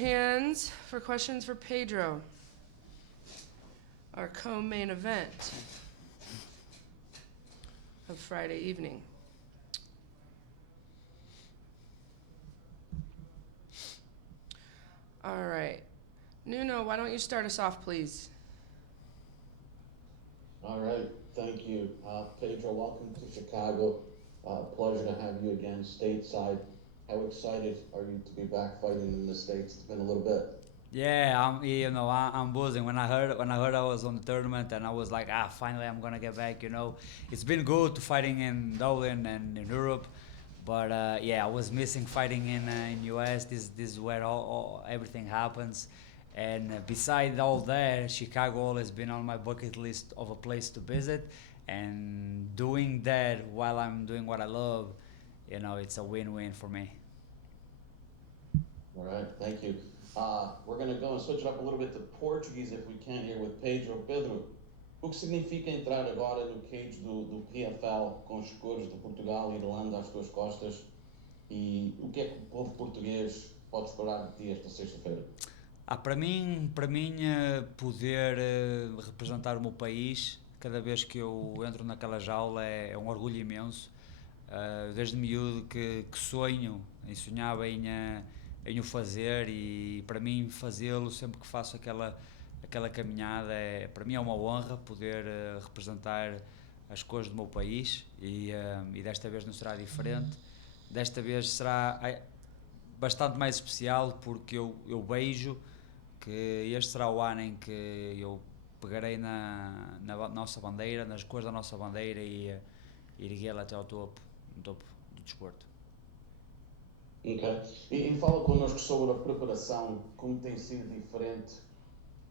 hands for questions for Pedro, our co-main event of Friday evening. All right. Nuno, why don't you start us off, please? All right, thank you. Pedro, welcome to Chicago. Pleasure to have you again stateside. How excited are you to be back fighting in the States? It's been a little bit. Yeah, I'm buzzing. When I heard I was on the tournament, and I was like, finally I'm gonna get back. It's been good to fighting in Dublin and in Europe, but yeah, I was missing fighting in US. This is where all everything happens, and beside all that, Chicago always been on my bucket list of a place to visit, and doing that while I'm doing what I love, it's a win-win for me. All right, thank you. We're going to go and switch it up a little bit to Portuguese if we can here with Pedro. Pedro, o que significa entrar agora no cage do PFL com os cores de Portugal e Irlanda às tuas costas? E o que é que o povo português pode esperar de ti esta sexta-feira? Para mim poder representar o meu país cada vez que eu entro naquela jaula é um orgulho imenso. Desde miúdo que sonho e sonhava em o fazer, e para mim fazê-lo sempre que faço aquela caminhada, para mim é uma honra poder representar as cores do meu país, e desta vez não será diferente. Desta vez será bastante mais especial porque eu vejo que este será o ano em que eu pegarei na nossa bandeira, nas cores da nossa bandeira, e erguê-la até ao topo, no topo do desporto. Ok. E fala connosco sobre a preparação, como tem sido diferente,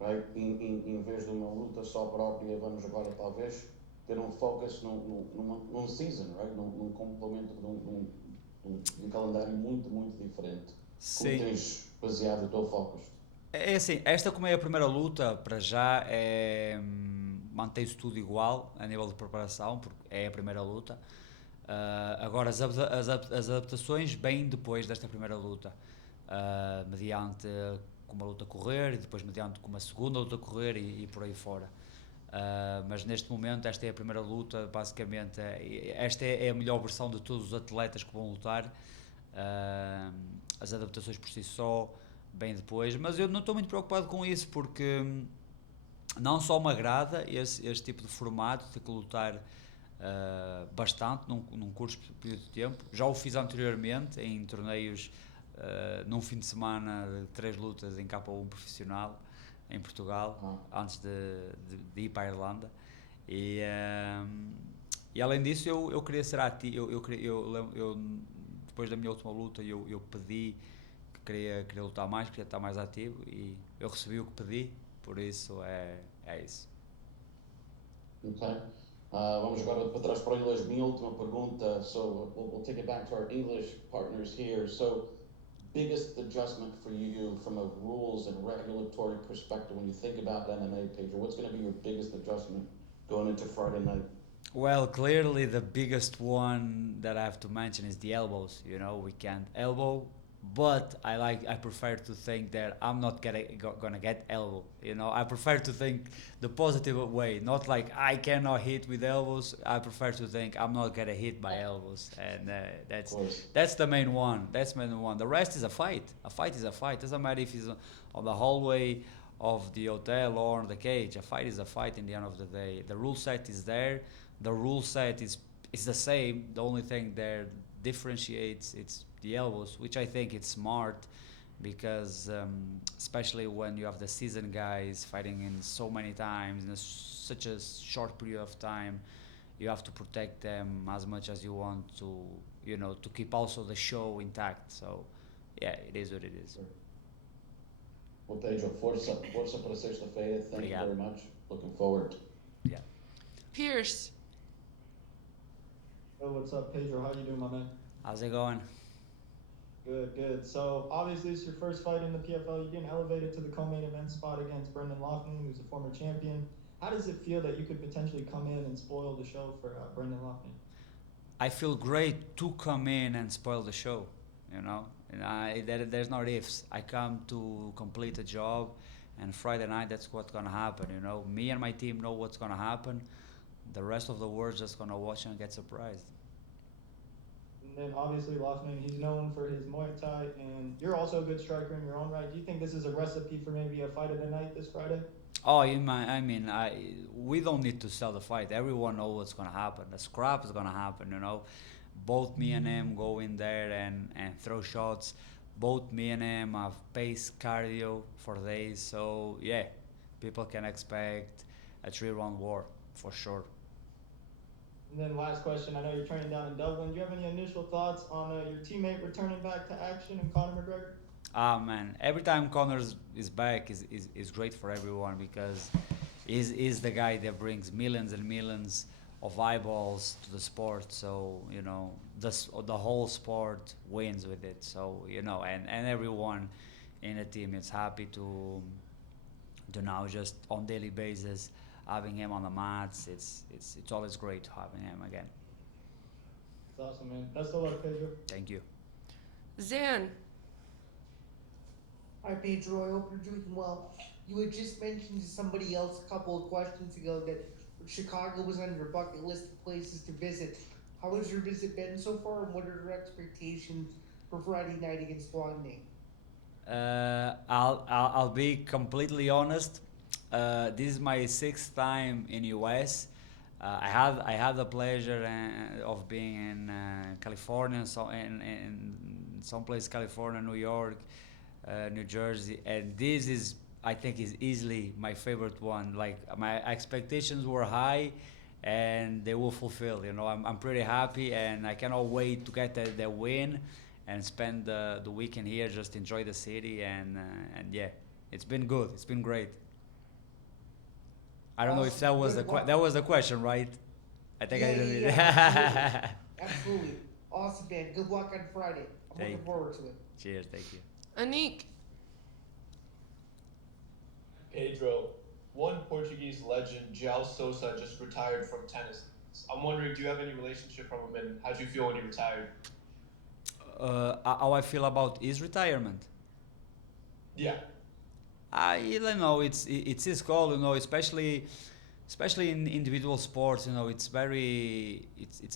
right? Em vez de uma luta só própria, vamos agora talvez ter um focus num season, right? Num complemento de um calendário muito, muito diferente. Como Sim. tens baseado o teu focus? É assim, esta como é a primeira luta, para já mantém-se tudo igual a nível de preparação, porque é a primeira luta. Agora as adaptações bem depois desta primeira luta, mediante com uma luta a correr, e depois mediante com uma segunda luta a correr, e por aí fora. Mas neste momento esta é a primeira luta, basicamente esta é a melhor versão de todos os atletas que vão lutar. As adaptações por si só bem depois, mas eu não estou muito preocupado com isso, porque não só me agrada este tipo de formato, ter que lutar bastante num curto período de tempo. Já o fiz anteriormente em torneios, num fim de semana de 3 lutas em K1 profissional em Portugal, antes de ir para a Irlanda, e além disso eu queria ser ativo. Eu depois da minha última luta eu pedi que queria lutar mais, queria estar mais ativo, e eu recebi o que pedi, por isso é isso. Ok. Vamos agora para trás para o inglês. Minha última pergunta, so we'll take it back to our English partners here. So, biggest adjustment for you from a rules and regulatory perspective when you think about MMA, Pedro? What's going to be your biggest adjustment going into Friday night? Well, clearly the biggest one that I have to mention is the elbows. We can't elbow, but I prefer to think that I'm not gonna get elbow. I prefer to think the positive way, not like I cannot hit with elbows. I prefer to think I'm not gonna hit by elbows, and that's the main one. That's the main one. The rest is a fight. A fight is a fight. Doesn't matter if it's on the hallway of the hotel or on the cage. A fight is a fight. In the end of the day, the rule set is there. The rule set is the same. The only thing that differentiates it's the elbows, which I think it's smart, because especially when you have the seasoned guys fighting in so many times in such a short period of time, you have to protect them as much as you want to keep also the show intact. So yeah, it is what it is. Well, Pedro, força para sexta-feira. Thank you very much. Looking forward. Yeah. Pierce. Hey, what's up, Pedro? How you doing, my man? How's it going? Good. So obviously it's your first fight in the PFL. You're getting elevated to the co-main event spot against Brendan Loughnane, who's a former champion. How does it feel that you could potentially come in and spoil the show for Brendan Loughnane? I feel great to come in and spoil the show. There's no ifs. I come to complete a job, and Friday night that's what's gonna happen. Me and my team know what's gonna happen. The rest of the world's just gonna watch and get surprised. And then obviously Loughnane, he's known for his Muay Thai, and you're also a good striker in your own right. Do you think this is a recipe for maybe a fight of the night this Friday? Oh, we don't need to sell the fight. Everyone knows what's gonna happen. The scrap is gonna happen. Both me and him go in there and throw shots. Both me and him have pace cardio for days. So yeah, people can expect a 3-round war for sure. And then last question, I know you're training down in Dublin. Do you have any initial thoughts on your teammate returning back to action and Conor McGregor? Ah man, every time Conor is back is great for everyone because he's the guy that brings millions and millions of eyeballs to the sport. So the whole sport wins with it. So and everyone in the team is happy to now just on daily basis having him on the mats. It's always great having him again. It's awesome, man. Best of luck, Pedro. Thank you. Zan, Hi Pedro, I hope you're doing well. You had just mentioned to somebody else a couple of questions ago that Chicago was on your bucket list of places to visit. How has your visit been so far, and what are your expectations for Friday night against Loughnane? I'll be completely honest. This is my 6th time in US. I had the pleasure of being in California, so in someplace California, New York, New Jersey, and this is I think is easily my favorite one. Like my expectations were high, and they will fulfill. I'm pretty happy, and I cannot wait to get the win and spend the weekend here, just enjoy the city, and yeah, it's been good. It's been great. I don't know if that was that was the question, right? I think I did it. Yeah, absolutely. Awesome, man. Good luck on Friday. I'm looking forward to it. Cheers, thank you. Anik, Pedro, one Portuguese legend, João Sousa, just retired from tennis. I'm wondering, do you have any relationship from him, and how did you feel when he retired? How I feel about his retirement? Yeah. I don't know. It's his call. Especially in individual sports. It's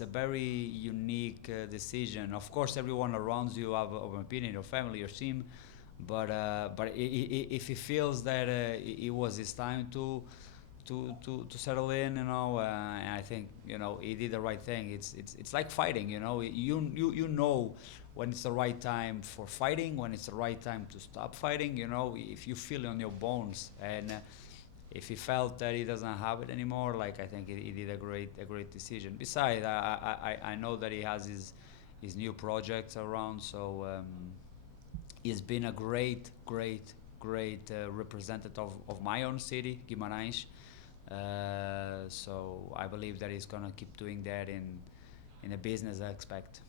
a very unique decision. Of course, everyone around you have an opinion, your family, your team, but if he feels that it was his time to settle in, and I think he did the right thing. It's like fighting. You know when it's the right time for fighting, when it's the right time to stop fighting. If you feel it on your bones, and if he felt that he doesn't have it anymore, like I think he did a great decision. Besides, I know that he has his new projects around, so he's been a great representative of my own city, Guimarães. So I believe that he's gonna keep doing that in a business aspect.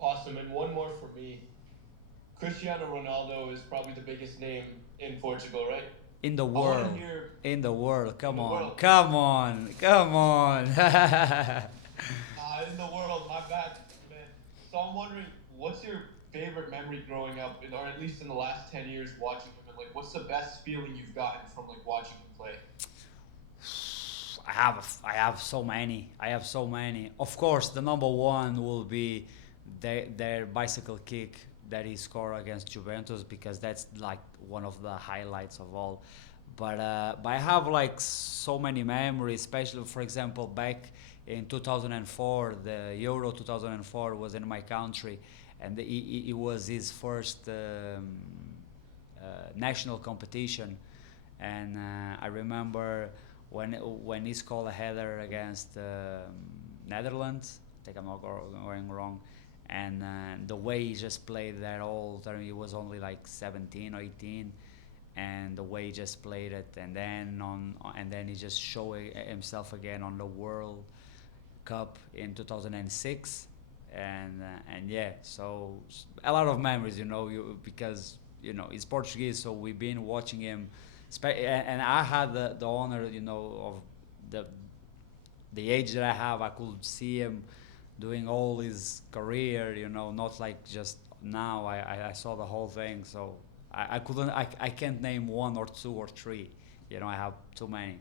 Awesome. And one more for me. Cristiano Ronaldo is probably the biggest name in Portugal, right? In the I wanna world. hear- In the world. Come the on. world. Come on. In the world, my bad, man. So I'm wondering, what's your favorite memory growing up, or at least in the last 10 years watching him, and what's the best feeling you've gotten from watching him play? I have so many. Of course, the number one will be their bicycle kick that he scored against Juventus, because that's one of the highlights of all. But I have so many memories, especially for example back in 2004, the Euro 2004 was in my country, and it was his first national competition, and I remember when he scored a header against Netherlands. I think I'm not going wrong. And the way he just played that whole time, he was only 17 or 18, and the way he just played it, and then he just showed himself again on the World Cup in 2006, and yeah, so a lot of memories, because he's Portuguese, so we've been watching him, and I had the honor, of the age that I have, I could see him doing all his career, not just now I saw the whole thing, so I can't name one or two or three. You know, I have too many.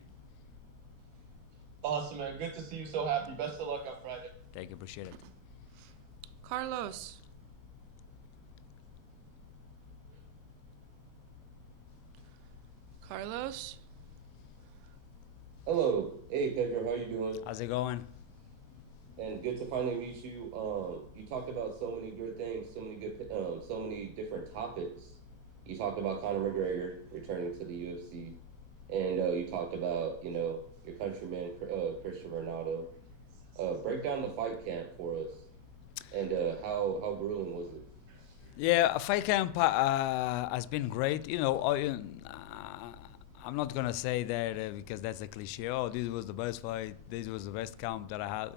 Awesome, man. Good to see you so happy. Best of luck on Friday. Thank you, appreciate it. Carlos. Carlos? Hello. Hey, Pedro. How you doing? How's it going? And good to finally meet you. You talked about so many good things, so many different topics. You talked about Conor McGregor returning to the UFC, and you talked about your countryman Christian Ronaldo. Break down the fight camp for us, and how grueling was it? Yeah, a fight camp has been great. I'm not gonna say that because that's a cliche. Oh, this was the best fight. This was the best camp that I had.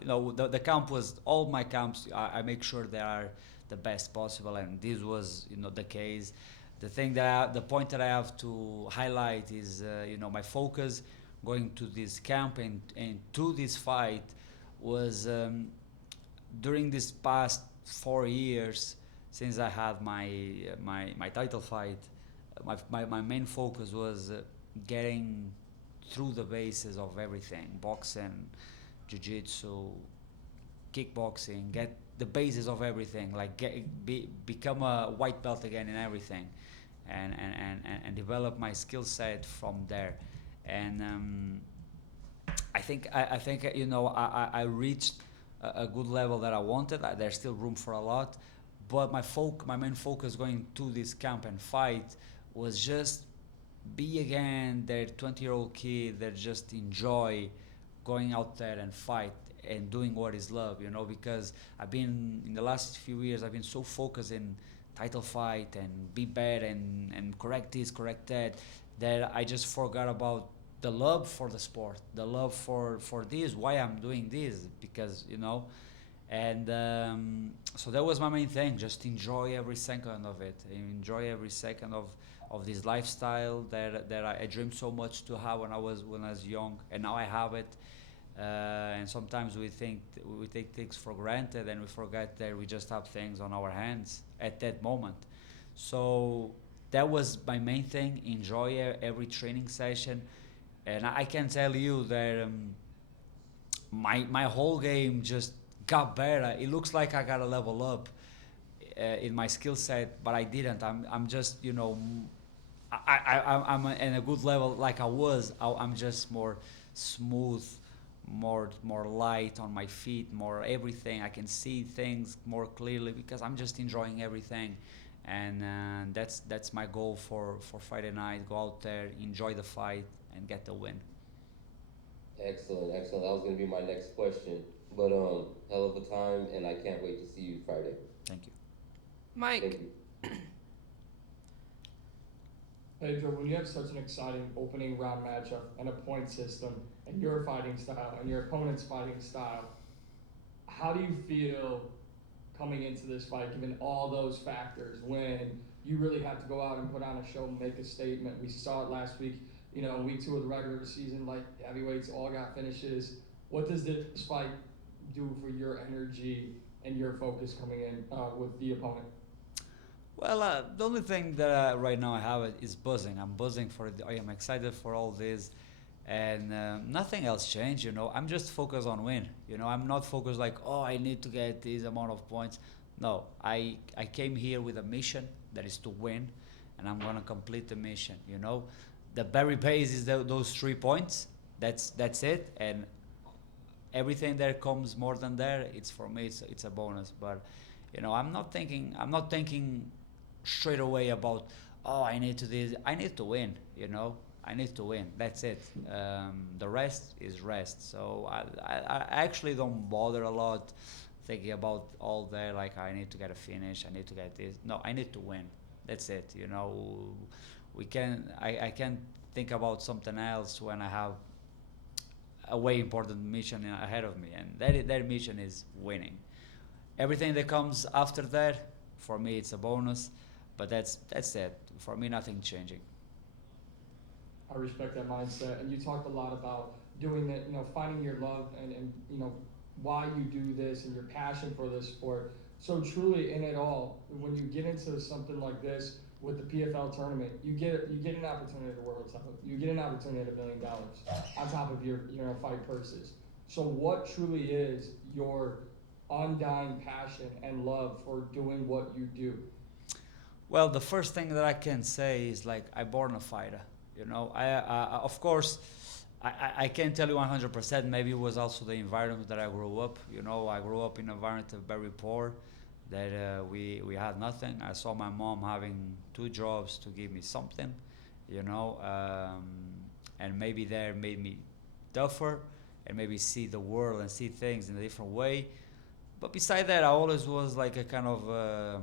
The camp was all my camps. I make sure they are the best possible, and this was the case. The point that I have to highlight is my focus going to this camp and to this fight was during this past 4 years since I had my title fight. My main focus was getting through the bases of everything: boxing, jiu-jitsu, kickboxing, get the basis of everything, like become a white belt again in everything, and develop my skill set from there. And I think I reached a good level that I wanted. There's still room for a lot, but my main focus going to this camp and fight was just be again that 20-year-old kid that just enjoy going out there and fight and doing what is love, because I've been in the last few years I've been so focused in title fight and be bad and correct this, correct that I just forgot about the love for the sport, the love for this, why I'm doing this, because and so that was my main thing, just enjoy every second of it, enjoy every second of this lifestyle that I dreamed so much to have when I was young, and now I have it. And sometimes we take things for granted and we forget that we just have things on our hands at that moment. So that was my main thing, enjoy every training session. And I can tell you that my whole game just got better. It looks like I got a level up in my skill set, but I didn't. I'm just I'm in a good level like I was. I'm just more smooth, more light on my feet, more everything. I can see things more clearly because I'm just enjoying everything, and that's my goal for Friday night. Go out there, enjoy the fight, and get the win. Excellent. That was gonna be my next question. But hell of a time, and I can't wait to see you Friday. Thank you. Mike. Thank you. Pedro, when you have such an exciting opening round matchup and a point system and your fighting style and your opponent's fighting style, how do you feel coming into this fight, given all those factors, when you really have to go out and put on a show, make a statement? We saw it last week, in week 2 of the regular season, like heavyweights all got finishes. What does this fight do for your energy and your focus coming in with the opponent? Well, the only thing that right now I have is buzzing. I'm buzzing I am excited for all this, and nothing else changed. I'm just focused on win. I'm not focused like, oh, I need to get this amount of points. No, I came here with a mission that is to win, and I'm gonna complete the mission. The very base is those 3 points. That's it, and everything that comes more than there, it's for me. It's a bonus. But I'm not thinking straight away about, oh, I need to this. I need to win. I need to win. That's it. The rest is rest. So I actually don't bother a lot thinking about all that. Like, I need to get a finish. I need to get this. No, I need to win. That's it. I can't think about something else when I have a way important mission ahead of me, and that mission is winning. Everything that comes after that, for me, it's a bonus. But that's it. For me, nothing changing. I respect that mindset. And you talked a lot about doing that, finding your love and why you do this and your passion for this sport. So truly in it all, when you get into something like this with the PFL tournament, you get an opportunity at the world title. You get an opportunity at $1 million on top of your fight purses. So what truly is your undying passion and love for doing what you do? Well, the first thing that I can say is like I born a fighter. You know, I of course I can't tell you 100%. Maybe it was also the environment that I grew up. You know, I grew up in an environment of very poor, that we had nothing. I saw my mom having 2 jobs to give me something, you know, and maybe that made me tougher and maybe see the world and see things in a different way. But beside that, I always was like a kind of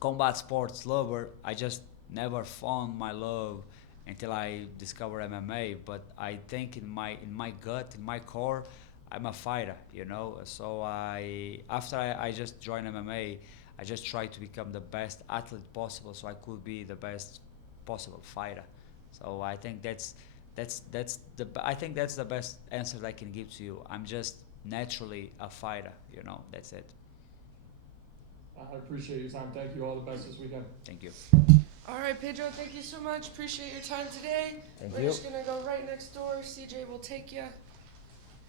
combat sports lover. I just never found my love until I discovered MMA. But I think in my gut, in my core, I'm a fighter, you know. So after I just joined MMA, I just tried to become the best athlete possible, so I could be the best possible fighter. So I think that's the best answer that I can give to you. I'm just naturally a fighter, you know. That's it. I appreciate your time. Thank you. All the best this weekend. Thank you. All right, Pedro, thank you so much. Appreciate your time today. Thank We're you. just going to go right next door. CJ will take you.